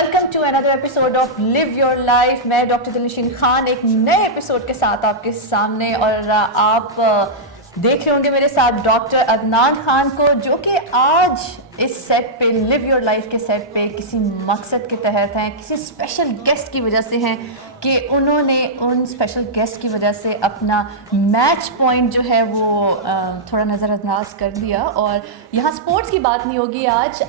Welcome to another episode of live your life. मैं doctor Dilnasheen Khan एक नए एपिसोड के साथ आपके सामने, और आप देख रहे होंगे मेरे साथ डॉक्टर अदनान खान को, जो कि आज इस सेट पे, लिव योर लाइफ के सेट पे किसी मकसद के तहत हैं, किसी स्पेशल गेस्ट की वजह से हैं कि उन्होंने उन स्पेशल गेस्ट की वजह से अपना मैच पॉइंट जो है वो थोड़ा नज़रअंदाज कर दिया। और यहाँ स्पोर्ट्स की बात नहीं होगी आज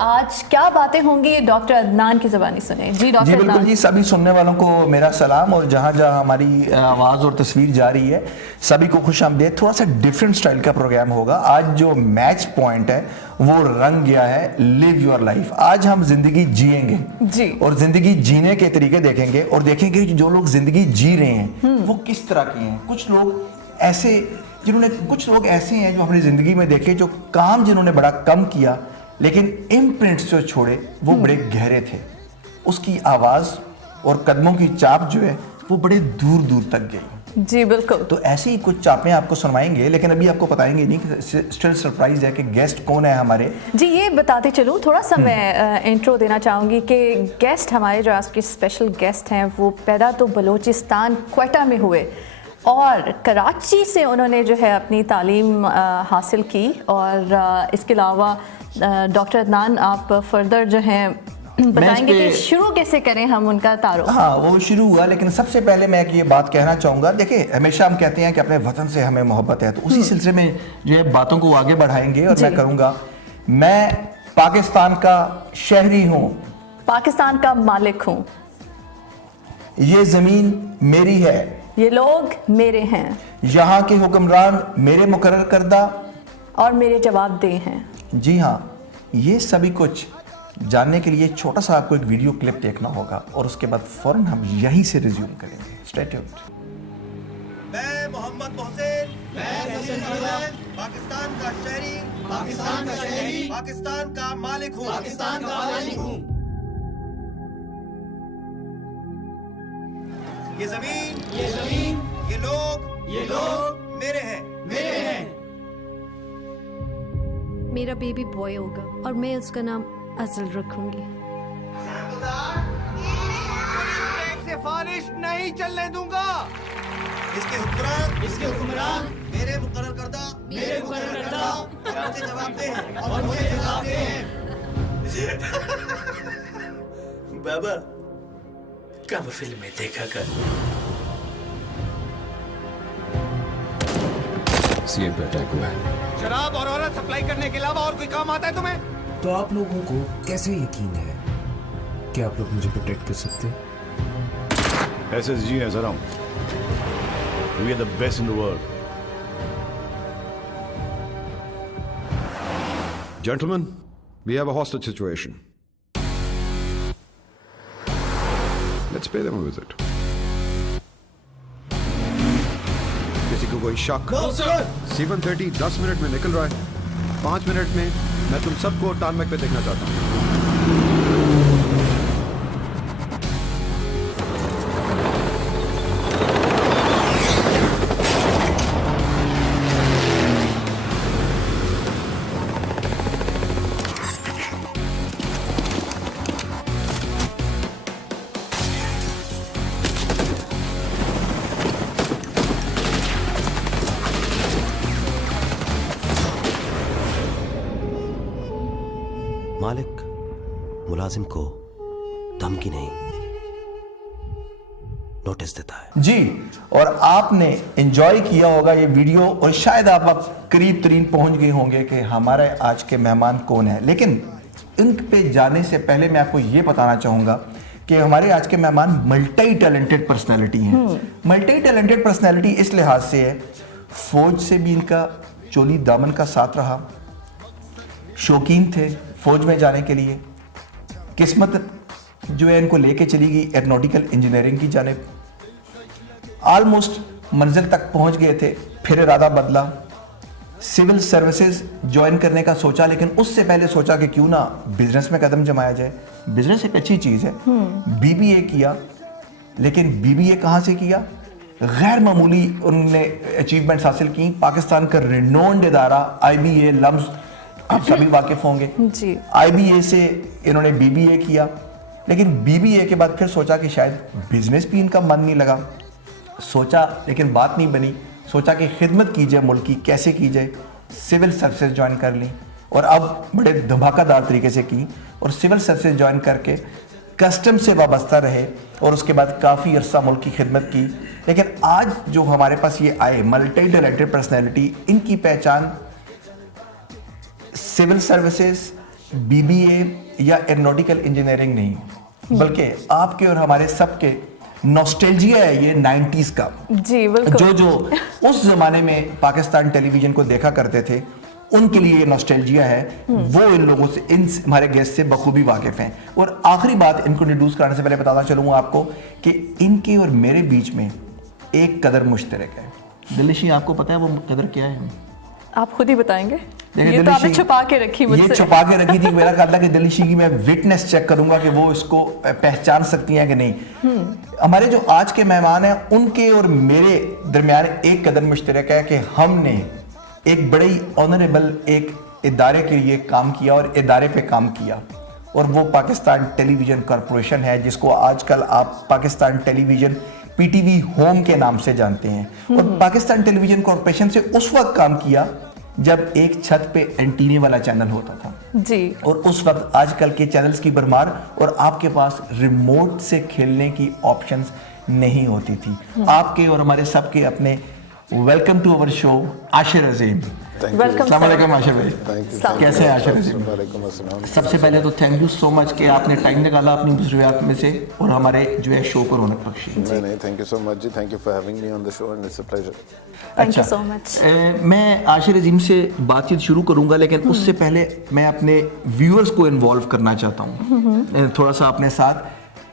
क्या बातें होंगी डॉक्टर अदनान की ज़बानी सुने। जी डॉक्टर बिल्कुल अदनान जी, सभी सुनने वालों को मेरा सलाम, और जहाँ जहाँ हमारी आवाज़ और तस्वीर जा रही है सभी को खुश आमदीद। थोड़ा सा डिफरेंट स्टाइल का प्रोग्राम होगा आज। जो मैच पॉइंट है वो रंग गया है लिव योर लाइफ। आज हम जिंदगी जिएंगे जी, और जिंदगी जीने के तरीके देखेंगे, और देखेंगे कि जो लोग जिंदगी जी रहे हैं वो किस तरह की हैं। कुछ लोग ऐसे हैं जो अपनी जिंदगी में देखे, जो काम जिन्होंने बड़ा कम किया लेकिन इम्प्रिंट्स जो छोड़े वो बड़े गहरे थे। उसकी आवाज़ और कदमों की चाप जो है वो बड़े दूर दूर तक गई। जी बिल्कुल। तो ऐसे ही कुछ चापें आपको सुनवाएंगे, लेकिन अभी आपको बताएंगे नहीं कि स्टिल सरप्राइज है कि गेस्ट कौन है हमारे। जी ये बताते चलूँ, थोड़ा सा मैं इंट्रो देना चाहूँगी कि गेस्ट हमारे जो आज के स्पेशल गेस्ट हैं वो पैदा तो बलूचिस्तान क्वेटा में हुए, और कराची से उन्होंने जो है अपनी तालीम हासिल की। और इसके अलावा डॉक्टर अदनान आप फर्दर जो हैं बताएंगे कि शुरू कैसे करें हम उनका तारुफ। हाँ, वो शुरू हुआ, लेकिन सबसे पहले मैं ये बात कहना चाहूँगा। देखिए, हमेशा हम कहते हैं कि अपने वतन से हमें मोहब्बत है, तो उसी सिलसिले में जो है बातों को आगे बढ़ाएंगे। और मैं करूँगा, मैं पाकिस्तान का शहरी हूँ, पाकिस्तान का मालिक हूँ, ये ज़मीन मेरी है, ये लोग मेरे हैं, यहाँ के हुक्मरान मेरे मुकर्रर करदा और मेरे जवाबदेह हैं। जी हाँ, ये सभी कुछ जानने के लिए छोटा सा आपको एक वीडियो क्लिप देखना होगा, और उसके बाद फौरन हम यहीं से रिज्यूम करेंगे। Stay tuned. मैं मोहम्मद मोहसिन, पाकिस्तान का शहरी, पाकिस्तान का मालिक हूँ, ये जमीन, ये लोग मेरे हैं। मेरा बेबी बॉय होगा और मैं उसका नाम अज़ल रखूंगी। सिफारिश नहीं चलने दूंगा। इसके हुक्मरान मेरे मुकर्रर करदा और मुझे जवाबदेह हैं। बाबा कम फिल्में देखा कर। सीएम पे अटैक हुआ है। शराब और औरत सप्लाई करने के अलावा और कोई काम आता है तुम्हें? तो आप लोगों को कैसे यकीन है कि आप लोग मुझे प्रोटेक्ट कर सकते हैं? SSG है Zaram. We are the best in the world. Gentlemen, we have a hostage situation. Let's pay them a visit. किसी को कोई शक? C-130 10 मिनट में निकल रहा है। 5 मिनट में मैं तुम सबको टारमेक पे देखना चाहता हूँ। मालिक मुलाजिम को धमकी नहीं, नोटिस देता है। जी, और आपने एंजॉय किया होगा ये वीडियो, और शायद आप करीब तरीन पहुंच गए होंगे कि हमारे आज के मेहमान कौन है। लेकिन इन पे जाने से पहले मैं आपको ये बताना चाहूँगा कि हमारे आज के मेहमान मल्टी टैलेंटेड पर्सनैलिटी हैं। मल्टी टैलेंटेड पर्सनैलिटी इस लिहाज से है, फौज से भी इनका चोली दामन का साथ रहा, शौकीन थे फौज में जाने के लिए, किस्मत जो है इनको लेके चली गई एरोनॉटिकल इंजीनियरिंग की जानिब, ऑलमोस्ट मंजिल तक पहुंच गए थे, फिर इरादा बदला, सिविल सर्विसेज ज्वाइन करने का सोचा, लेकिन उससे पहले सोचा कि क्यों ना बिजनेस में कदम जमाया जाए। बिजनेस एक अच्छी चीज़ है। BBA किया, लेकिन BBA कहाँ से किया? गैर मामूली उन्होंने अचीवमेंट्स हासिल की। पाकिस्तान का रिनोन्ड इदारा IBA, लम्स आप सभी वाकिफ होंगे जी। IBA से इन्होंने BBA किया, लेकिन BBA के बाद फिर सोचा कि शायद बिजनेस भी इनका मन नहीं लगा, सोचा लेकिन बात नहीं बनी, सोचा कि खिदमत की जाए मुल्क की, कैसे की जाए, सिविल सर्विसेज ज्वाइन कर ली और अब बड़े धमाकेदार तरीके से की और सिविल सर्विसेज ज्वाइन करके कस्टम से वाबस्ता रहे और उसके बाद काफ़ी अरसा मुल्क की खिदमत की। लेकिन आज जो हमारे पास ये आए मल्टी टैलेंटेड पर्सनैलिटी, इनकी पहचान सिविल सर्विसेज, BBA या एरोनॉटिकल इंजीनियरिंग नहीं, बल्कि आपके और हमारे सबके नॉस्टैल्जिया है ये 90s का। जी बिल्कुल। जो उस जमाने में पाकिस्तान टेलीविजन को देखा करते थे उनके लिए ये नॉस्टैल्जिया है, वो इन लोगों से, इन हमारे गेस्ट से बखूबी वाकिफ हैं। और आखिरी बात इनको इंट्रोड्यूस करने से पहले बताना चलूँगा आपको कि इनके और मेरे बीच में एक कदर मुश्तरक है। दिलिशी, आपको पता है वो कदर क्या है? आप खुद ही बताएंगे। देखिए, ये तो आपने छुपा के रखी मुझसे। ये छुपा के रखी थी। मेरा ख्याल था कि दिलिशी की मैं विटनेस चेक करूंगा कि वो इसको पहचान सकती हैं कि नहीं। हमारे जो आज के मेहमान हैं उनके और मेरे दरमियान एक कदर मुश्तरक है कि हमने एक बड़े ही ऑनरेबल एक इदारे के लिए काम किया और इदारे पे काम किया, और वो पाकिस्तान टेलीविजन कॉरपोरेशन है, जिसको आजकल आप पाकिस्तान टेलीविजन PTV होम के नाम से जानते हैं। और पाकिस्तान टेलीविजन कॉरपोरेशन से उस वक्त काम किया जब एक छत पे एंटीने वाला चैनल होता था जी, और उस वक्त आजकल के चैनल्स की भरमार और आपके पास रिमोट से खेलने की ऑप्शंस नहीं होती थी। आपके और हमारे सबके अपने welcome to our show Ashir Azeem. Welcome. अस्सलाम वालेकुम आशिर भाई, कैसे हैं आशिर अजीम? सबसे पहले तो थैंक यू सो मच कि आपने टाइम निकाला अपनी मसरूफियात में से और हमारे जो है शो को रौनक बख्शी। नहीं, thank you so much ji, thank you for having me on the show and it's a pleasure. Thank you so much. मैं आशिर अजीम से बातचीत शुरू करूंगा, लेकिन उससे पहले मैं अपने व्यूअर्स को इन्वॉल्व करना चाहता हूं थोड़ा सा अपने साथ।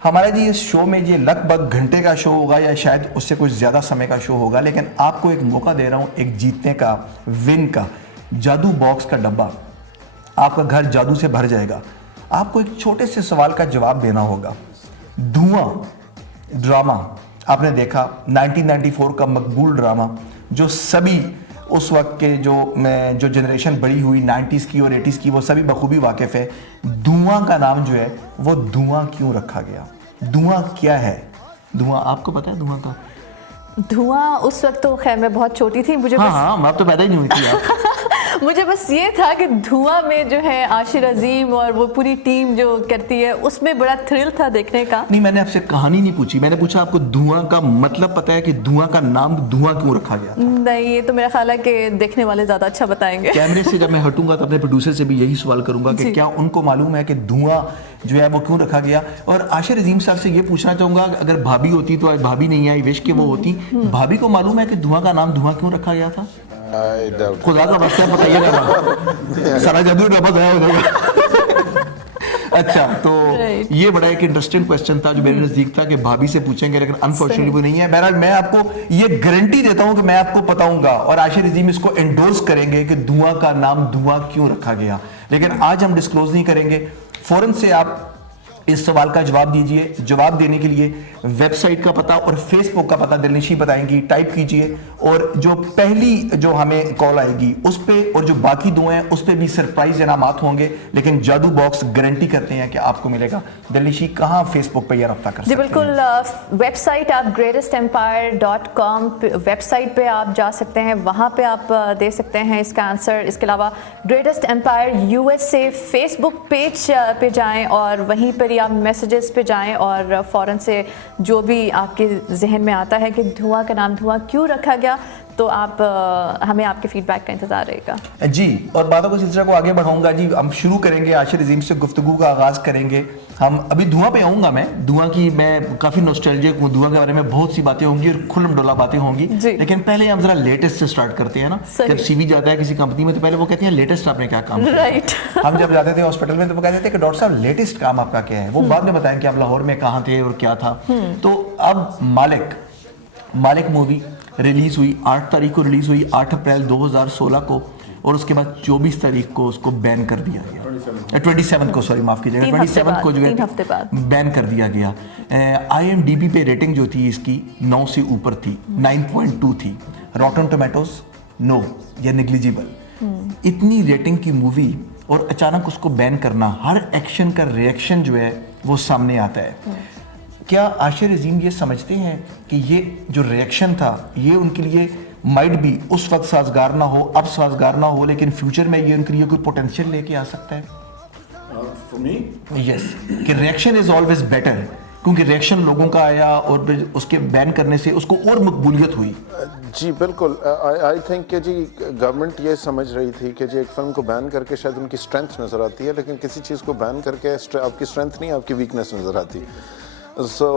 हमारा जी इस शो में ये लगभग घंटे का शो होगा या शायद उससे कुछ ज़्यादा समय का शो होगा, लेकिन आपको एक मौका दे रहा हूँ एक जीतने का, विन का। जादू बॉक्स का डब्बा, आपका घर जादू से भर जाएगा। आपको एक छोटे से सवाल का जवाब देना होगा। धुआं ड्रामा आपने देखा, 1994 का मकबूल ड्रामा, जो सभी उस वक्त के जो जनरेशन बड़ी हुई 90s की और 80s की, वो सभी बखूबी वाकिफ है। धुआं का नाम जो है वो धुआं क्यों रखा गया? धुआं क्या है? धुआं आपको पता है धुआं का? धुआं उस वक्त तो खैर मैं बहुत छोटी थी, मुझे हाँ, आप तो पैदा ही नहीं हुई थी आप। मुझे बस ये था कि धुआं में जो है आशिर अजीम और वो पूरी टीम जो करती है उसमें बड़ा थ्रिल था देखने का। नहीं, मैंने आपसे कहानी नहीं पूछी, मैंने पूछा आपको धुआं का मतलब पता है कि धुआं का नाम धुआं क्यों रखा गया था? नहीं, ये तो मेरा ख्याल है कि देखने वाले ज्यादा अच्छा बताएंगे। कैमरे से जब मैं हटूंगा तो अपने प्रोड्यूसर से भी यही सवाल करूंगा कि क्या उनको मालूम है कि धुआं जो है वो क्यों रखा गया। और आशिर अजीम साहब से ये पूछना चाहूंगा, अगर भाभी होती तो आज भाभी नहीं आई, विश के वो होती, भाभी को मालूम है कि धुआं का नाम धुआं क्यों रखा गया था? खुदा का वास्ता बताइएगा, सारा जादू वापस आया होगा। अच्छा, तो ये बड़ा एक इंटरेस्टिंग क्वेश्चन था जो मेरे नजदीक था कि भाभी से पूछेंगे, लेकिन अनफॉर्चुनेटली वो नहीं है। बहरहाल मैं आपको ये गारंटी देता हूं कि मैं आपको बताऊंगा और आशिर अजीम इसको एंडोर्स करेंगे कि धुआं का नाम धुआं क्यों रखा गया। लेकिन आज हम डिस्क्लोज नहीं करेंगे, फौरन से आप इस सवाल का जवाब दीजिए। जवाब देने के लिए वेबसाइट का पता और फेसबुक का पता दिलनशी बताएंगी, टाइप कीजिए, और जो पहली जो हमें कॉल आएगी उस पे और जो बाकी दो हैं उस पे भी सरप्राइज इनामात होंगे, लेकिन जादू बॉक्स गारंटी करते हैं कि आपको मिलेगा। दिलनशी, कहाँ फेसबुक पे ये रब्ता कर सकते हैं? जी बिल्कुल, वेबसाइट आप greatestempire.com वेबसाइट पे आप जा सकते हैं, वहाँ पे आप दे सकते हैं इसका आंसर। इसके अलावा greatest empire USA Facebook page पे जाएं और वहीं पर आप मैसेजेस पे जाएं और फ़ौरन से जो भी आपके जहन में आता है कि धुआं का नाम धुआं क्यों रखा गया, तो आप हमें आपके फीडबैक का इंतज़ार रहेगा जी। और बातों के सिलसिले को आगे बढ़ाऊंगा जी। हम शुरू करेंगे, आशिर अजीम से गुफ्तगू का आगाज़ करेंगे। हम अभी धुआं पे आऊँगा, मैं धुआं की मैं काफ़ी नॉस्टैल्जिक हूँ, धुआं के बारे में बहुत सी बातें होंगी और खुल्म डोला बातें होंगी, लेकिन पहले हम जरा लेटेस्ट से स्टार्ट करते हैं ना। जब CV जाता है किसी कंपनी में तो पहले वो कहते हैं लेटेस्ट आपने क्या काम किया। राइट। हम जब जाते थे हॉस्पिटल में तो वो कहते थे कि डॉक्टर साहब लेटेस्ट काम आपका क्या है, वो बाद में बताएं कि आप लाहौर में कहाँ थे और क्या था। तो अब मालिक मूवी रिलीज हुई, 8 तारीख को रिलीज हुई, 8 अप्रैल 2016 को, और उसके बाद 24 तारीख को उसको बैन कर दिया गया। 27 को, सॉरी माफ कीजिएगा, 27 को जो है बैन कर दिया गया। IMDb पे रेटिंग जो थी इसकी 9 से ऊपर थी, 9.2 थी। रॉटन टोमेटोज नो या नेग्लिजिबल। इतनी रेटिंग की मूवी और अचानक उसको बैन करना, हर एक्शन का रिएक्शन जो है वो सामने आता है। क्या आशिर अजीम ये समझते हैं कि ये जो रिएक्शन था ये उनके लिए माइट भी उस वक्त साजगार ना हो, अब साजगार ना हो, लेकिन फ्यूचर में ये उनके लिए कोई पोटेंशियल लेके आ सकता है? फॉर मी यस, कि रिएक्शन इज ऑलवेज बेटर, क्योंकि रिएक्शन लोगों का आया और फिर उसके बैन करने से उसको और मकबूलियत हुई। जी बिल्कुल, आई थिंक कि जी गवर्नमेंट ये समझ रही थी कि जी एक फिल्म को बैन करके शायद उनकी स्ट्रेंथ नज़र आती है, लेकिन किसी चीज़ को बैन करके आपकी स्ट्रेंथ नहीं, आपकी वीकनेस नज़र आती। So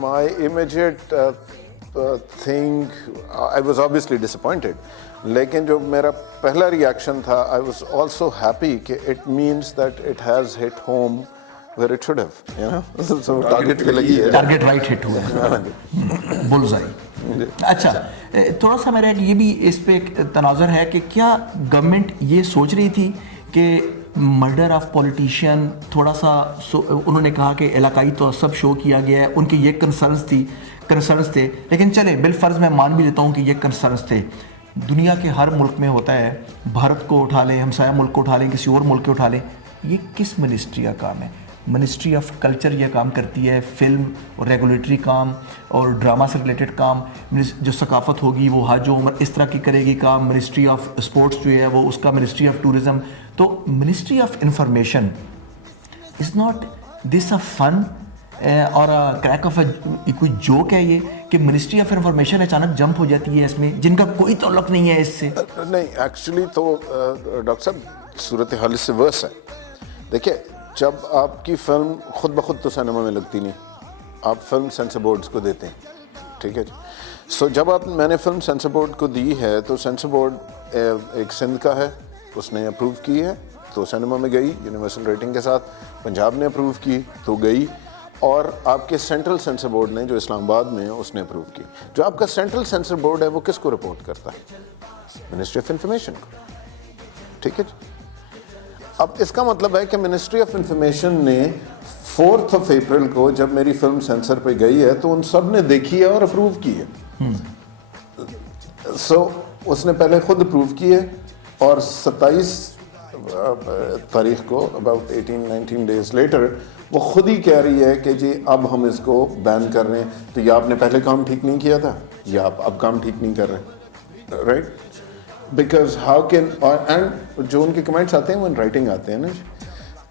my immediate thing, I was obviously disappointed, लेकिन जो मेरा पहला रिएक्शन था, आई वॉज ऑल्सो हैप्पी कि it means that it has hit home where it should have, you know, so target पे लगी है, टारगेट राइट हिट हुआ है, बुलजाई। अच्छा, थोड़ा सा मेरा ये भी इस पे एक तनाज़ुर है कि क्या गवर्नमेंट ये सोच रही थी कि मर्डर ऑफ पॉलिटिशियन थोड़ा सा उन्होंने कहा कि इलाकाई तो सब शो किया गया है, उनकी ये कंसर्न्स थे, लेकिन चले बिलफर्ज मैं मान भी लेता हूँ कि ये कंसर्न्स थे। दुनिया के हर मुल्क में होता है, भारत को उठा लें, हमसाया मुल्क को उठा लें, किसी और मुल्क को उठा लें, ये किस मिनिस्ट्री का काम है? मिनिस्ट्री ऑफ कल्चर ये काम करती है, फिल्म और रेगुलेटरी काम और ड्रामा से रिलेटेड काम, जो सकाफत होगी वो हज उम्र इस तरह की करेगी काम, मिनिस्ट्री ऑफ स्पोर्ट्स जो है वो उसका, मिनिस्ट्री ऑफ टूरिज़म। तो ministry of information is not this a fun और क्रैक ऑफ कोई जोक है ये कि मिनिस्ट्री ऑफ इंफॉर्मेशन अचानक जंप हो जाती है इसमें, जिनका कोई ताल्लुक नहीं है इससे? नहीं, एक्चुअली तो डॉक्टर साहब सूरत हाल इससे वर्स है। देखिए, जब आपकी फिल्म खुद ब खुद तो सिनेमा में लगती नहीं, आप फिल्म सेंसर बोर्ड्स को देते हैं, ठीक है जी। सो जब मैंने फिल्म सेंसर बोर्ड को दी है तो सेंसर बोर्ड एक सिंध का है, उसने अप्रूव की है तो सिनेमा में गई यूनिवर्सल रेटिंग के साथ, पंजाब ने अप्रूव की तो गई, और आपके सेंट्रल सेंसर बोर्ड ने जो इस्लामाबाद में है उसने अप्रूव की। जो आपका सेंट्रल सेंसर बोर्ड है वो किसको रिपोर्ट करता है? मिनिस्ट्री ऑफ इंफॉर्मेशन को, ठीक है जी। अब इसका मतलब है कि मिनिस्ट्री ऑफ इंफॉर्मेशन ने 4 अप्रैल को जब मेरी फिल्म सेंसर पे गई है तो उन सब ने देखी है और अप्रूव की है। सो उसने पहले खुद अप्रूव की है और 27 तारीख को अबाउट 18-19 डेज लेटर वो खुद ही कह रही है कि जी अब हम इसको बैन कर रहे हैं। तो या आपने पहले काम ठीक नहीं किया था या आप अब काम ठीक नहीं कर रहे, right? Because how can, and जो उनके कमेंट्स आते हैं वो इन राइटिंग आते हैं ना,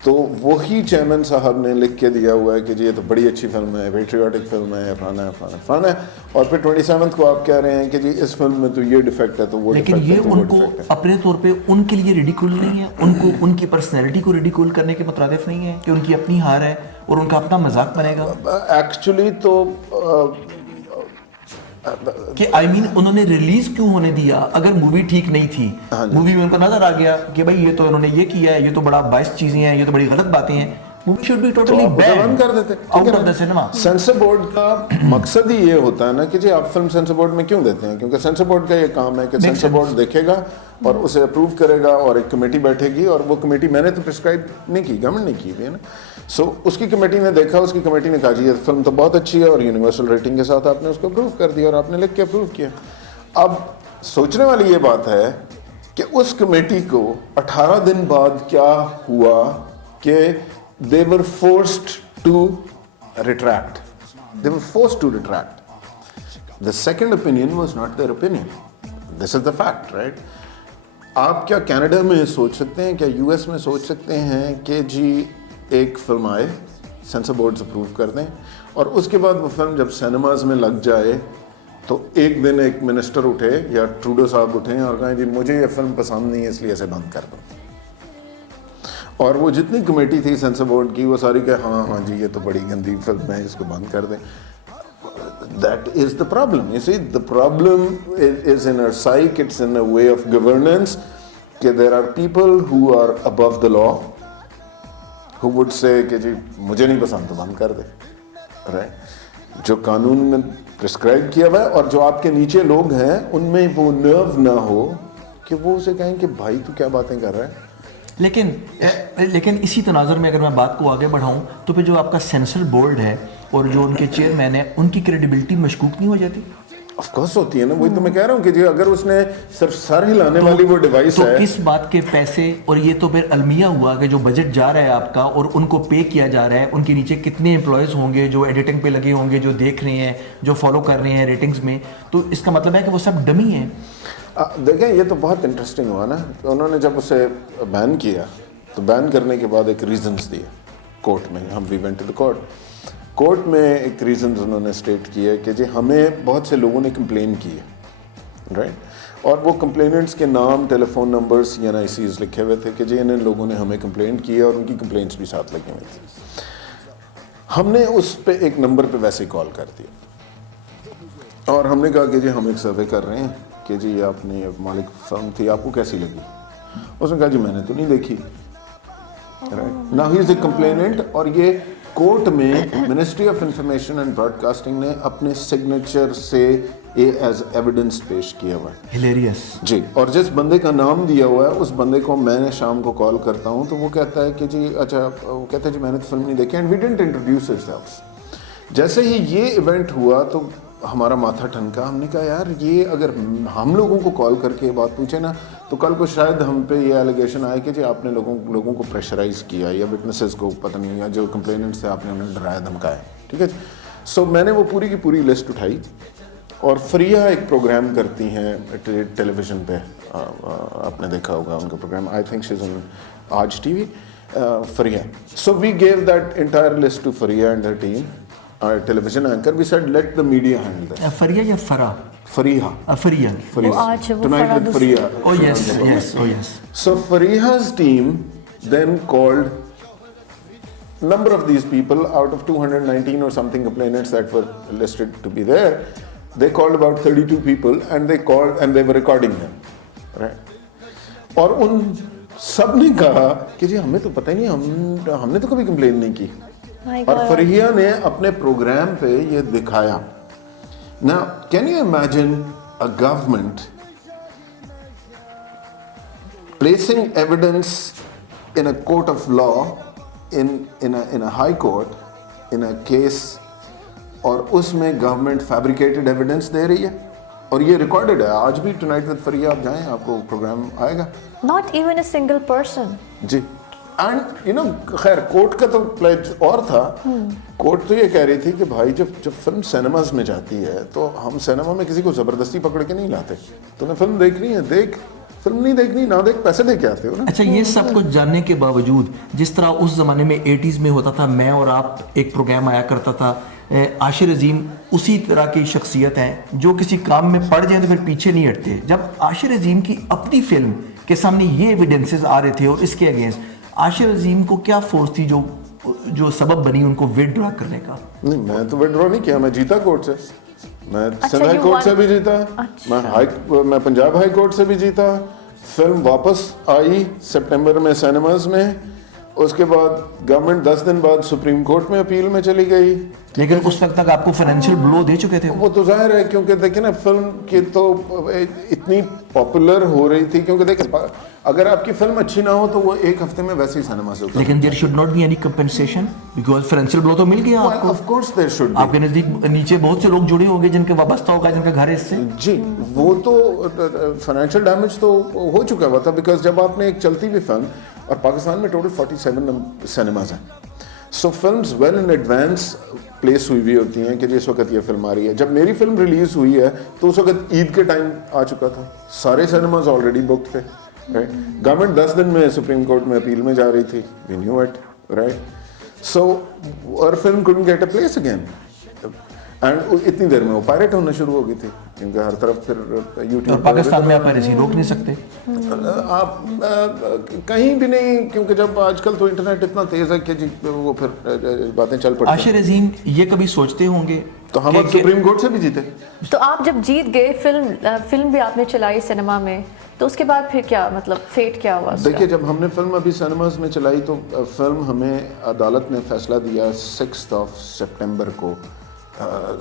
तो वही चेयरमैन साहब ने लिख के दिया हुआ है कि जी ये तो बड़ी अच्छी फिल्म है, पेट्रियाटिक फिल्म है, फलाना है फलाना फलाना है, और फिर 27 को आप कह रहे हैं कि जी इस फिल्म में तो ये डिफेक्ट है तो वो लेकिन ये तो उनको अपने तौर पे उनके लिए रिडिकुल नहीं है, उनको उनकी पर्सनैलिटी को रिडिकुल करने के मुतरादिफ नहीं है कि उनकी अपनी हार है और उनका अपना मजाक बनेगा। एक्चुअली तो कि आई मीन उन्होंने रिलीज क्यों होने दिया अगर मूवी ठीक नहीं थी? मूवी में उनको नजर आ गया कि भाई ये तो इन्होंने ये किया है, ये तो बड़ा बाइस चीजें हैं, ये तो बड़ी गलत बातें हैं, movie should be totally ban कर देते out of the cinema. Sensor board का मकसद ही ये होता है ना कि जी आप फिल्म सेंसर बोर्ड में क्यों देते हैं, क्योंकि सेंसर बोर्ड का ये काम है कि सेंसर बोर्ड देखेगा और उसे अप्रूव करेगा और एक कमेटी बैठेगी, और वो कमेटी मैंने तो प्रिस्क्राइब नहीं की, गवर्नमेंट ने की है ना। सो उसकी कमेटी ने देखा, उसकी कमेटी ने कहा जी ये फिल्म तो बहुत अच्छी है और यूनिवर्सल रेटिंग के साथ आपने उसको अप्रूव कर दिया और आपने लिख के अप्रूव किया। अब सोचने वाली ये बात है कि उस कमेटी को 18 दिन बाद क्या हुआ कि they were forced to retract. They were forced to retract. The second opinion was not their opinion. This is the fact, right? आप क्या कनाडा में सोच सकते हैं, क्या यूएस में सोच सकते हैं कि जी एक फिल्म आए, सेंसर बोर्ड्स अप्रूव कर दें और उसके बाद वो फिल्म जब सिनेमाज में लग जाए तो एक दिन एक मिनिस्टर उठे या ट्रूडो साहब उठें और कहें जी मुझे ये फिल्म पसंद नहीं है इसलिए इसे बंद कर दो, और वो जितनी कमेटी थी सेंसर बोर्ड की वो सारी कहे हाँ हाँ जी ये तो बड़ी गंदी फिल्म है, इसको बंद कर दें। That is the problem. You see, the problem is in our psyche, it's in a way of governance. कि there are people who are above the law, who would say कि जी मुझे नहीं पसंद तो बंद कर दे, right? जो कानून में प्रिस्क्राइब किया हुआ है, और जो आपके नीचे लोग हैं उनमें वो नर्व ना हो कि वो उसे कहें कि भाई तू क्या बातें कर रहा है। लेकिन इसी तनाजुर में अगर मैं बात को आगे बढ़ाऊं तो फिर जो आपका सेंसर बोर्ड है और जो उनके चेयरमैन है उनकी क्रेडिबिलिटी मशकूक नहीं हो जाती? ऑफ कोर्स होती है ना, वही तो मैं कह रहा हूँ कि जी अगर उसने सिर्फ सर हिलाने वाली वो डिवाइस तो है, किस बात के पैसे, और ये तो फिर अलमिया हुआ कि जो बजट जा रहा है आपका और उनको पे किया जा रहा है, उनके नीचे कितने एम्प्लॉयज़ होंगे जो एडिटिंग पे लगे होंगे, जो देख रहे हैं, जो फॉलो कर रहे हैं रेटिंग्स में, तो इसका मतलब है कि वो सब डमी हैं। देखें ये तो बहुत इंटरेस्टिंग हुआ ना, उन्होंने जब उसे बैन किया तो बैन करने के बाद एक रीजंस दिए कोर्ट में, हम we went to the court में एक रीजन उन्होंने स्टेट किया कि जी हमें बहुत से लोगों ने कंप्लेन की है, राइट, और वो कंप्लेनेंट्स के नाम, टेलीफोन नंबर्स, NICs लिखे हुए थे कि जी इन लोगों ने हमें कंप्लेंट की है और उनकी कंप्लेंट्स भी साथ लगी हुई थी। हमने उस पे एक नंबर पे वैसे ही कॉल कर दिया और हमने कहा कि जी हम एक सर्वे कर रहे हैं कि जी ये अपनी मालिक फिल्म थी, आपको कैसी लगी? उसने कहा जी मैंने तो नहीं देखी, right. Now he is the complainant, और ये कोर्ट में ministry of information and broadcasting ने अपने सिग्नेचर से एज एविडेंस पेश किया हुआ है। हिलेरियस जी, और जिस बंदे का नाम दिया हुआ है उस बंदे को मैं शाम को कॉल करता हूँ तो वो कहता है कि जी अच्छा, वो कहता है जी मैंने तो फिल्म नहीं देखी, and we didn't introduce ourselves. जैसे ही ये इवेंट हुआ तो हमारा माथा ठनका, हमने कहा यार ये अगर हम लोगों को कॉल करके ये बात पूछे ना तो कल को शायद हम पे ये एलिगेशन आए कि जी आपने लोगों को प्रेशराइज किया या विटनेसेस को पता नहीं, या जो कंप्लेनेंट्स थे आपने उन्हें डराया धमकाया, ठीक है। सो मैंने वो पूरी की पूरी लिस्ट उठाई, और फरिया एक प्रोग्राम करती हैं टेलीविज़न पे, आपने देखा होगा उनका programme, I think she is on Aaj TV, Faria. So we gave that entire list to Faria and her team, our television anchor. We said let the media handle that. फरिया या फरा? Fariha. फरिया। वो आज वो Tonight with Fariha. Oh yes, yes, oh yes. So Fariha's team then called number of these people out of 219 or something complainants that were listed to be there. They called about 32 people and they were recording them, right? और उन सब ने कहा कि जी हमें तो पता ही नहीं, हमने तो कभी कंप्लेन नहीं की, और फरिया ने अपने प्रोग्राम पे ये दिखाया। Now, can you imagine a government placing evidence in a court of law, in a high court, in a case, और उसमें गवर्नमेंट फैब्रिकेटेड एविडेंस दे रही है, और ये रिकॉर्डेड है। आज भी टुनाइट विद फरिया आप जाएं, आपको प्रोग्राम आएगा। Not even a single person. जी, एंड यू नो खैर कोर्ट का तो प्लेज और था। कोर्ट तो ये कह रही थी कि भाई जब फिल्म सिनेमाज में जाती है तो हम सिनेमा में किसी को जबरदस्ती पकड़ के नहीं लाते, तुम्हें फिल्म देखनी है देख, फिल्म नहीं देखनी ना देख, पैसे दे के आते हो ना। अच्छा, ये सब कुछ जानने के बावजूद जिस तरह उस जमाने में 80s में होता था, मैं और आप एक प्रोग्राम आया करता था, आशिर अजीम उसी तरह की शख्सियत हैं जो किसी काम में पड़ जाए तो फिर पीछे नहीं हटते। जब आशिर अजीम की अपनी फिल्म के सामने ये एविडेंसेस आ रहे थे और इसके अगेंस्ट, आशिर अजीम को क्या फोर्स थी जो सबब बनी उनको विथड्रॉ करने का? नहीं, मैं तो विथड्रॉ नहीं किया, मैं जीता कोर्ट से, मैं सिंध हाई कोर्ट से भी जीता, मैं पंजाब हाई कोर्ट से भी जीता। फिल्म वापस आई सितंबर में सिनेमाज में, उसके बाद गवर्नमेंट 10 दिन बाद सुप्रीम कोर्ट में अपील में चली गई। लेकिन उस वक्त तक आपको फाइनेंशियल ब्लो दे चुके थे। वो तो जाहिर है, क्योंकि देखिए ना फिल्म की तो इतनी पॉपुलर हो रही थी, क्योंकि देखिए अगर आपकी फिल्म अच्छी ना हो तो वो एक हफ्ते में वैसे ही सिनेमा से उतर। लेकिन there should not be any compensation because financial blow तो मिल गया आपको। Of course there should be. आपके नजदीक नीचे बहुत से लोग जुड़े होंगे जिनके वाबस्ता होगा, जिनका घर है इससे। जी, वो तो फाइनेंशियल डैमेज तो हो चुका हुआ था, बिकॉज जब आपने एक चलती हुई फिल्म, और पाकिस्तान में टोटल 47 सिनेमाज हैं, so films well in advance place हुई होती हैं कि जिस वक्त ये फिल्म आ रही है। जब मेरी फिल्म रिलीज हुई है तो उस वक्त ईद के टाइम आ चुका था, सारे सिनेमाज ऑलरेडी बुक्ड थे, राइट। गवर्नमेंट 10 दिन में सुप्रीम कोर्ट में अपील में जा रही थी, वी न्यू इट, राइट। सो और film couldn't get a place again, and इतनी देर में वो पायरेट होना शुरू हो गई थी, क्योंकि हर तरफ फिर यूट्यूब। पाकिस्तान में आप पायरेसी रोक नहीं सकते आप कहीं भी नहीं, क्योंकि जब आजकल तो इंटरनेट इतना तेज है कि जी वो फिर बातें चल पड़ती हैं। आशिर अजीम ये कभी सोचते होंगे तो हम सुप्रीम कोर्ट से भी जीते। तो आप जब जीत गए, फिल्म भी आपने चलाई सिनेमा में, तो उसके बाद फिर क्या मतलब फेट क्या हुआ? देखिए, जब हमने फिल्म अभी सिनेमाज में चलाई तो फिल्म हमें अदालत ने फैसला दिया 6 सितंबर को,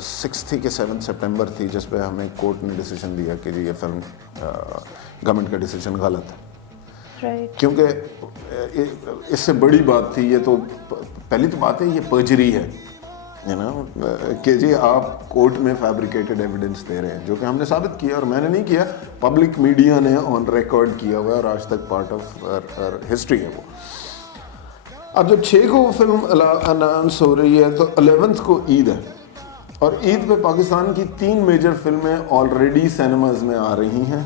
6 थी कि 7 सितंबर थी, जिस पे हमें कोर्ट ने डिसीजन दिया कि ये फिल्म गवर्नमेंट का डिसीजन गलत है, क्योंकि इससे बड़ी बात थी, ये तो पहली तो बात है ये पर्जरी है, कि जी आप कोर्ट में फैब्रिकेटेड एविडेंस दे रहे हैं, जो कि हमने साबित किया और मैंने नहीं किया, पब्लिक मीडिया ने ऑन रिकॉर्ड किया हुआ है और आज तक पार्ट ऑफ हिस्ट्री है वो। अब जब 6 को फिल्म अनाउंस हो रही है तो 11th को ईद है और ईद पे पाकिस्तान की 3 मेजर फिल्में ऑलरेडी सिनेमाज में आ रही हैं,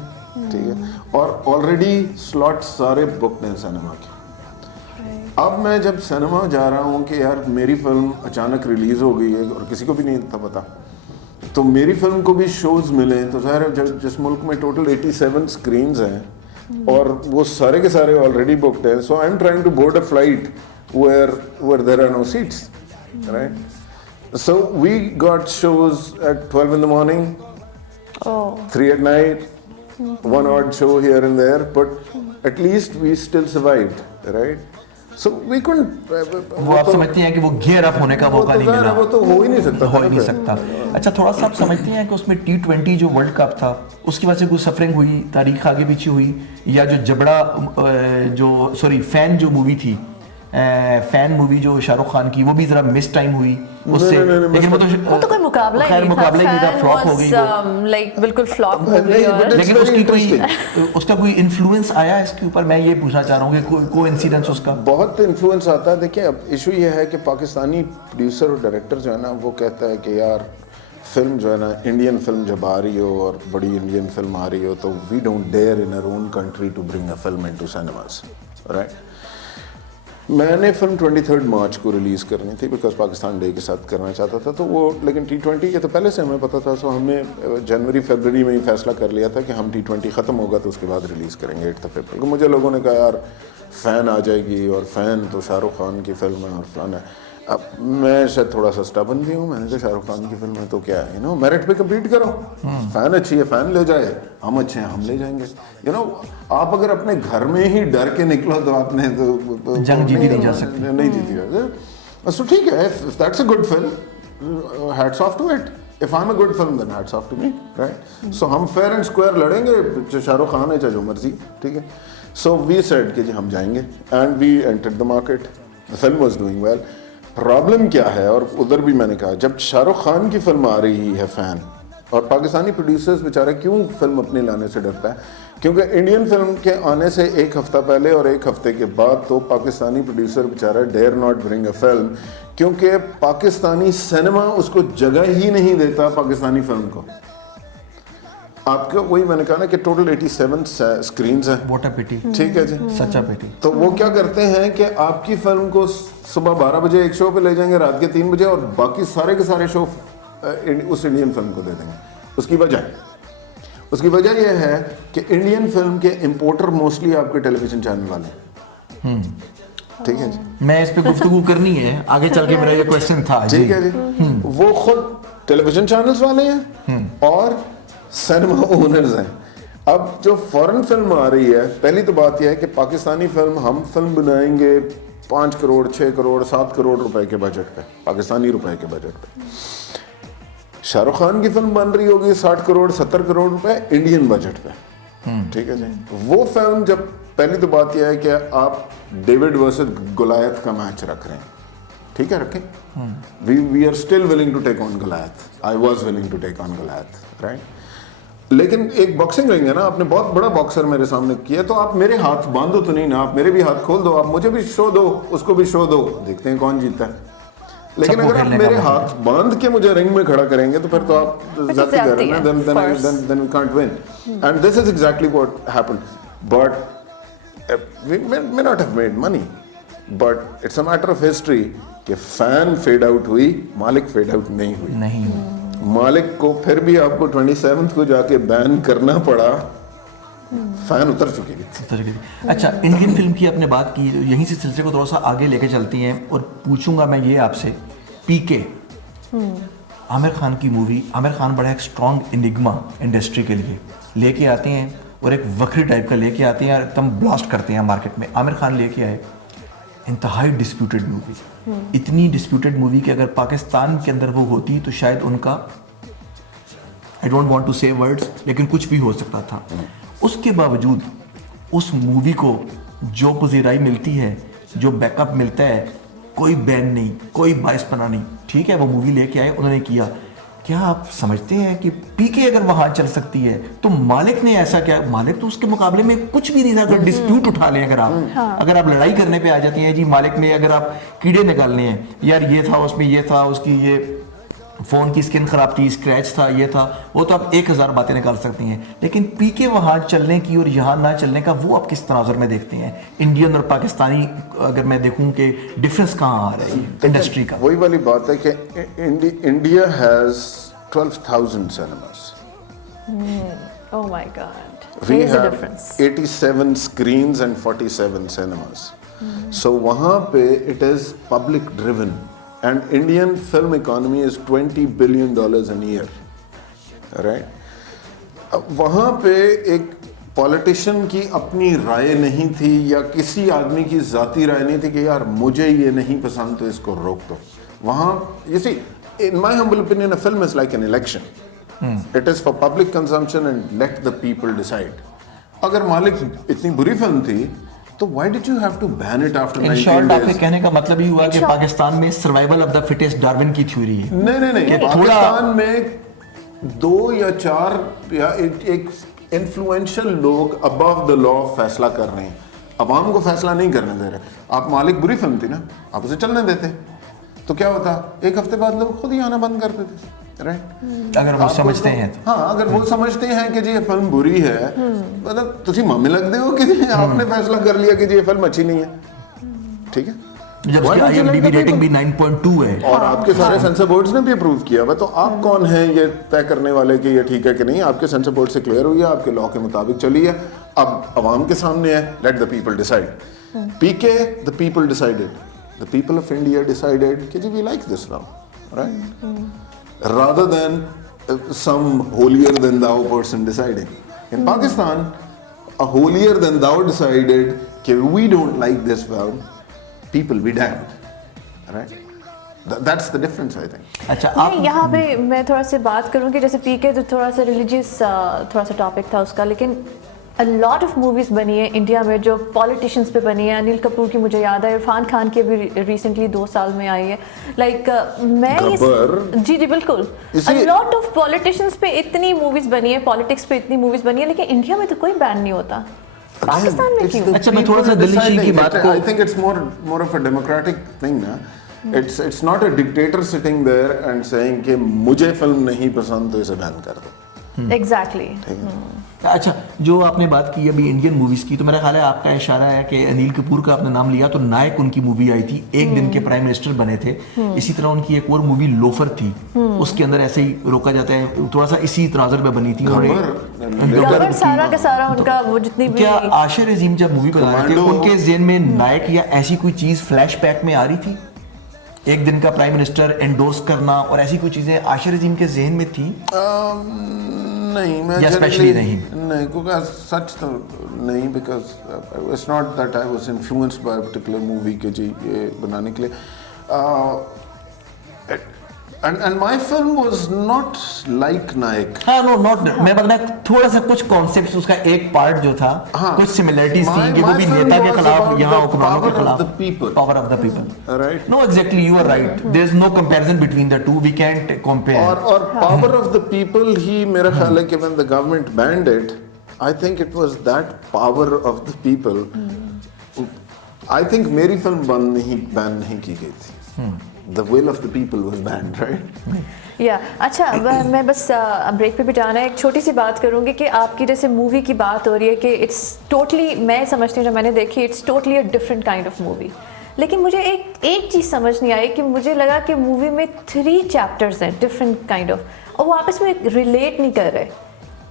ठीक है, और ऑलरेडी स्लॉट सारे बुकड हैं सिनेमा के। अब मैं जब सिनेमा जा रहा हूँ कि यार मेरी फिल्म अचानक रिलीज़ हो गई है और किसी को भी नहीं था पता, तो मेरी फिल्म को भी शोज मिले, तो ज़ाहिर है जिस मुल्क में टोटल 87 स्क्रीन्स हैं और वो सारे के सारे ऑलरेडी बुकड हैं, so I am trying to board a flight where there are no seats, right? So we got shows at 12 in the morning, 3 at night, one odd show here and there, but at least we still survived, right? So we couldn't. वो आप समझते हैं कि वो gear up होने का मौका नहीं मिला, वो तो हो ही नहीं सकता, हो ही नहीं सकता। अच्छा, थोड़ा सा आप समझते हैं कि उसमें T20 जो वर्ल्ड कप था उसकी वजह से कोई सफरिंग हुई, तारीख आगे पीछे हुई, या जो फैन जो मूवी थी, फैन मूवी जो शाहरुख खान की, वो भी जरा मिस टाइम हुई उससे, लेकिन वो तो कोई मुकाबला ही नहीं था, फ्लॉप हो गई, लाइक बिल्कुल फ्लॉप हो गई। लेकिन उसका कोई इन्फ्लुएंस आया इसके ऊपर, मैं ये पूछना चाह रहा हूँ कि कोई इंसिडेंस उसका बहुत इन्फ्लुएंस आता है। देखिए अब इशू ये है कि पाकिस्तानी प्रोड्यूसर और डायरेक्टर जो है ना, वो कहता है कि यार फिल्म जो है ना, इंडियन फिल्म जब आ रही हो और बड़ी इंडियन फिल्म आ रही हो तो we don't dare in our own country to bring a film into cinemas, right. मैंने फिल्म 23 मार्च को रिलीज़ करनी थी बिकॉज पाकिस्तान डे के साथ करना चाहता था, तो वो लेकिन T20 ये तो पहले से हमें पता था, सो हमने जनवरी फरवरी में ही फैसला कर लिया था कि हम T20 ख़त्म होगा तो उसके बाद रिलीज़ करेंगे 8 अप्रैल को। मुझे लोगों ने कहा यार फ़ैन आ जाएगी और फ़ैन तो शाहरुख खान की फिल्म है और फलाना है। अब मैं शायद थोड़ा सा स्टबन भी हूँ, मैंने कहा शाहरुख खान की फिल्म है तो क्या है, मेरिट पे कम्पीट करो, फ़ैन अच्छी है फ़ैन ले जाए, हम अच्छे हैं हम ले जाएंगे। आप अगर अपने घर में ही डर के निकलो तो आपने तो जंग जीती नहीं जा सकती, नहीं जीती जा सकती। सो ठीक है, if that's a good film, hats off to it, if I am a good film then hats off to me, right. So हम फेयर एंड स्क्वायर लड़ेंगे, चाहे शाहरुख खान है चाहे जो मर्जी, ठीक है। सो वी सेड कि जी हम जाएंगे and we entered the market, the film was doing well. Problem क्या है, और उधर भी मैंने कहा, जब शाहरुख खान की फिल्म आ रही है फैन, और पाकिस्तानी प्रोड्यूसर्स बेचारा क्यों फिल्म अपनी लाने से डरता है, क्योंकि इंडियन फिल्म के आने से 1 हफ्ता पहले और 1 हफ्ते के बाद तो पाकिस्तानी प्रोड्यूसर बेचारा dare not bring a film, क्योंकि पाकिस्तानी सिनेमा उसको जगह ही नहीं देता पाकिस्तानी फिल्म को। आपका वही मैंने कहा ना कि टोटल 87 स्क्रीन्स हैं, व्हाट अ पिटी, ठीक है जी, सच अ पिटी। तो वो क्या करते हैं कि आपकी फिल्म को सुबह 12 बजे एक शो पे ले जाएंगे, रात के 3 बजे, और बाकी सारे के सारे शो उस इंडियन फिल्म को दे देंगे। उसकी वजह यह है कि इंडियन फिल्म के इंपोर्टर मोस्टली आपके टेलीविजन चैनल वाले, ठीक है जी। मैं इस पे गुफ्तगू करनी है, आगे चल के मेरा ये क्वेश्चन था, ठीक है जी। वो खुद टेलीविजन चैनल्स वाले हैं और सिनेमा ओनर्स हैं। अब जो फॉरेन फिल्म आ रही है, पहली तो बात यह है कि पाकिस्तानी फिल्म हम फिल्म बनाएंगे 5 करोड़ 6 करोड़ 7 करोड़ रुपए के बजट पे, पाकिस्तानी रुपए के बजट पे। शाहरुख खान की फिल्म बन रही होगी 60 करोड़ 70 करोड़ रुपए इंडियन बजट पे, ठीक है जी। वो फिल्म जब, पहली तो बात यह है कि आप डेविड वर्सेस गोलायत का मैच रख रहे हैं, ठीक है, रखें। We are still willing to take on Goliath, I was willing to take on Goliath, right. लेकिन एक बॉक्सिंग रिंग है ना, आपने बहुत बड़ा बॉक्सर मेरे सामने किया, तो आप मेरे हाथ बांधो तो नहीं ना, आप मेरे भी हाथ खोल दो, आप मुझे भी शो दो, उसको भी शो दो, देखते हैं कौन जीता है। लेकिन अगर आप मेरे हाथ बांध के मुझे रिंग में खड़ा करेंगे तो फिर तो आप जाती कर रहे हैं ना, then we can't win. And this is exactly what happened. But we may not have made money, but it's a matter of history कि फैन फेड आउट हुई, मालिक फेड आउट नहीं हुई। मालिक को फिर भी आपको 27 को जाके बैन करना पड़ा, फैन उतर चुकी थी। अच्छा, इंडियन फिल्म की आपने बात की, यहीं से सिलसिले को थोड़ा सा आगे लेके चलती हैं और पूछूंगा मैं ये आपसे, पीके आमिर खान की मूवी, आमिर खान बड़ा एक स्ट्रॉन्ग इनिग्मा इंडस्ट्री के लिए लेके आते हैं और एक वक्री टाइप का लेके आते हैं, एकदम ब्लास्ट करते हैं मार्केट में। आमिर खान लेके आए इंतहाई डिस्प्यूटेड मूवी, इतनी डिस्प्यूटेड मूवी कि अगर पाकिस्तान के अंदर वो होती तो शायद उनका, आई डोंट वांट टू से वर्ड्स, लेकिन कुछ भी हो सकता था। उसके बावजूद उस मूवी को जो पजीराई मिलती है, जो बैकअप मिलता है, कोई बैन नहीं, कोई बाइसपना नहीं, ठीक है, वो मूवी लेके आए, उन्होंने किया। क्या आप समझते हैं कि पीके अगर वहां चल सकती है तो मालिक ने ऐसा क्या, मालिक तो उसके मुकाबले में कुछ भी नहीं था। अगर डिस्प्यूट उठा लें, अगर आप लड़ाई करने पे आ जाती हैं जी, मालिक ने अगर आप कीड़े निकालने हैं, यार ये था उसमें, ये था, उसकी ये फ़ोन की स्किन ख़राब थी, स्क्रैच था, ये था, वो तो आप 1000 बातें निकाल सकती हैं। लेकिन पीके वहाँ चलने की और यहाँ ना चलने का वो आप किस तनाज़ुर में देखते हैं? इंडियन और पाकिस्तानी अगर मैं देखूँ कि डिफरेंस कहाँ आ रहा है इंडस्ट्री का? वही वाली बात है कि India has 12,000 cinemas. Oh my God. We Here's the have difference. 87 screens and 47 cinemas. So वहाँ पे it is public driven. And Indian film economy is $20 billion a year, right? वहाँ पे एक पॉलिटिशियन की अपनी राय नहीं थी या किसी आदमी की ज़ाती राय नहीं थी कि यार मुझे ये नहीं पसंद तो इसको रोक दो। वहाँ you see, in my humble opinion, a film is like an election. It is for public consumption and let the people decide. अगर मालिक इतनी बुरी फिल्म थी तो why did you have to ban it after 19 short days? आपके कहने का मतलब ये हुआ कि पाकिस्तान में survival of the fittest Darwin की थ्योरी है। नहीं, पाकिस्तान में 2 या 4 या एक इन्फ्लुएंशियल लोग अबव द लॉ फैसला कर रहे हैं, अवाम को फैसला नहीं करने दे रहे। आप मालिक बुरी फिल्म थी ना, आप उसे चलने देते तो क्या होता, एक हफ्ते बाद लोग खुद ही आना बंद कर देते, राइट? अगर वो समझते हैं तो। हाँ, अगर वो समझते हैं कि जी ये फिल्म बुरी है, मतलब तुसी मामे लगते हो कि जी आपने फैसला कर लिया कि जी ये फिल्म अच्छी नहीं है, ठीक है, जब उसकी IMDb रेटिंग भी 9.2 है और आपके सारे सेंसर बोर्ड्स ने भी अप्रूव किया हुआ, तो आप कौन हैं ये तय करने वाले कि ये ठीक है कि नहीं? आपके सेंसर बोर्ड से क्लियर हुई है, आपके लॉ के मुताबिक चली है, अब अवाम के सामने है, let the people decide. PK the people decided, the people of India decided कि जी we like this film, right? rather than some holier than thou person deciding. In Pakistan, a holier than thou decided कि we don't like this film, people be damned, right? That's the difference, I think. अच्छा, आप यहाँ पे मैं थोड़ा सी बात करूँ कि जैसे पीके तो थोड़ा सा रिलीजियस थोड़ा सा टॉपिक था उसका, लेकिन a lot of movies बनी है इंडिया में जो पॉलिटिशियंस पे बनी है। अनिल कपूर की मुझे याद है, इरफान खान की अभी रिसेंटली 2 साल में आई है। लाइक मैं जी बिल्कुल, a lot of politicians पे इतनी मूवीज बनी है, पॉलिटिक्स पे इतनी मूवीज बनी है, लेकिन इंडिया में तो कोई बैन नहीं होता। पाकिस्तान में क्यों? अच्छा, मैं थोड़ा सा दिल्ली की बात को, I think it's more of a democratic thing ना. It's not a dictator sitting there and saying कि मुझे फिल्म नहीं पसंद तो इसे बैन कर दो। Exactly. अच्छा, जो आपने बात की अभी इंडियन मूवीज की, तो मेरा ख्याल है आपका इशारा है कि अनिल कपूर का आपने नाम लिया तो नायक उनकी मूवी आई थी, एक दिन के प्राइम मिनिस्टर बने थे। इसी तरह उनकी एक और मूवी लोफर थी, उसके अंदर ऐसे ही रोका जाता है, थोड़ा सा इसी तनाजुर में बनी थी। गब्बर सारा का सारा उनका वो जितनी भी, क्या आशिर अजीम जब मूवी बना रहे थे उनके ज़हन में नायक या ऐसी कोई चीज़ फ्लैशबैक में आ रही थी? एक दिन का प्राइम मिनिस्टर एंडोर्स करना और ऐसी कोई चीज़ें आशिर अजीम के जहन में थी? नहीं, मैं स्पेशली नहीं, क्योंकि सच तो नहीं, because it's not that I was influenced by a particular movie के जी ये बनाने के लिए। and my film was not like नायक। हाँ, नो नॉट, मैं बता थोड़ा सा कुछ कॉन्सेप्ट्स उसका एक पार्ट जो था, कुछ सिमिलरिटीज थी कि वो भी नेता के खिलाफ, यहाँ हुक्मरानों के खिलाफ, power of the people, right? No exactly, you are right, there is no comparison between the two, we can't compare. और पावर ऑफ द पीपल ही मेरा ख्याल है कि when the government banned it, I think it was that power of the people. I think मेरी film ban नहीं की गई थी, The will of the people was banned, right? या अच्छा, मैं बस ब्रेक पे भी जाना है, एक छोटी सी बात करूँगी कि आपकी जैसे मूवी की बात हो रही है कि इट्स टोटली, मैं समझती हूँ जब मैंने देखी, it's totally a different kind of movie. लेकिन मुझे एक चीज़ समझ नहीं आई कि मुझे लगा कि मूवी में 3 चैप्टर्स हैं डिफरेंट काइंड ऑफ, और वो आपस में रिलेट नहीं कर रहे,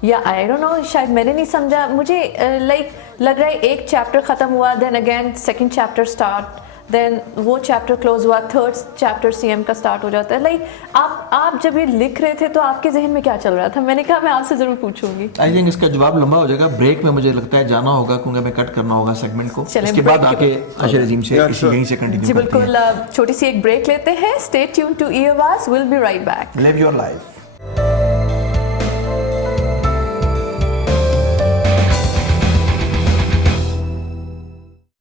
या आई डोंट नो, शायद मैंने नहीं समझा। मुझे लाइक लग रहा है एक चैप्टर ख़त्म हुआ, then again second chapter start, then वो चैप्टर क्लोज हुआ, थर्ड चैप्टर सीएम का स्टार्ट हो जाता है। लाइक आप जब ये लिख रहे थे तो आपके जहन में क्या चल रहा था? मैंने कहा मैं आपसे जरूर पूछूंगी। आई थिंक इसका जवाब लंबा हो जाएगा, ब्रेक में मुझे लगता है जाना होगा क्योंकि मैं कट करना होगा सेगमेंट को, इसके बाद आके आशिर अजीम से यहीं से कंटिन्यू जी बिल्कुल, छोटी सी एक ब्रेक लेते हैं। स्टे ट्यून्ड टू ई आवाज़, will be right back. Live your life.